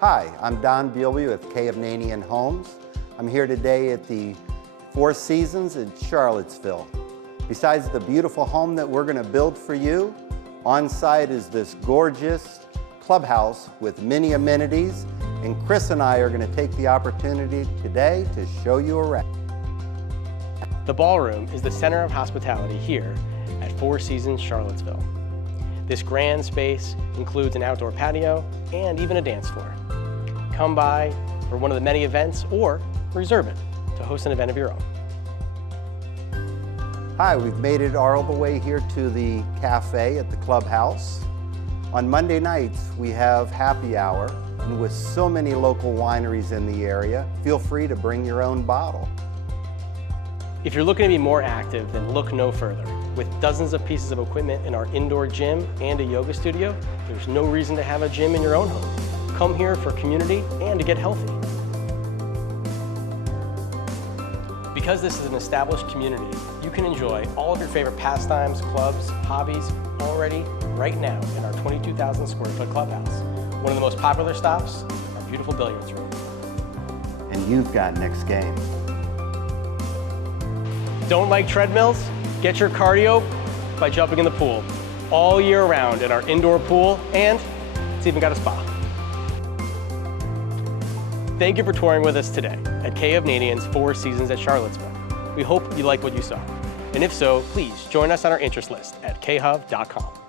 Hi, I'm Don Beelby with Hovnanian Homes. I'm here today at the Four Seasons in Charlottesville. Besides the beautiful home that we're going to build for you, on site is this gorgeous clubhouse with many amenities, and Chris and I are going to take the opportunity today to show you around. The ballroom is the center of hospitality here at Four Seasons Charlottesville. This grand space includes an outdoor patio and even a dance floor. Come by for one of the many events or reserve it to host an event of your own. Hi, we've made it all the way here to the cafe at the clubhouse. On Monday nights, we have happy hour, and with so many local wineries in the area, feel free to bring your own bottle. If you're looking to be more active, then look no further. With dozens of pieces of equipment in our indoor gym and a yoga studio, there's no reason to have a gym in your own home. Come here for community and to get healthy. Because this is an established community, you can enjoy all of your favorite pastimes, clubs, hobbies already right now in our 22,000 square foot clubhouse. One of the most popular stops, our beautiful billiards room. And you've got next game. Don't like treadmills? Get your cardio by jumping in the pool all year round in our indoor pool, and it's even got a spa. Thank you for touring with us today at Hovnanian's Four Seasons at Charlottesville. We hope you like what you saw. And if so, please join us on our interest list at khov.com.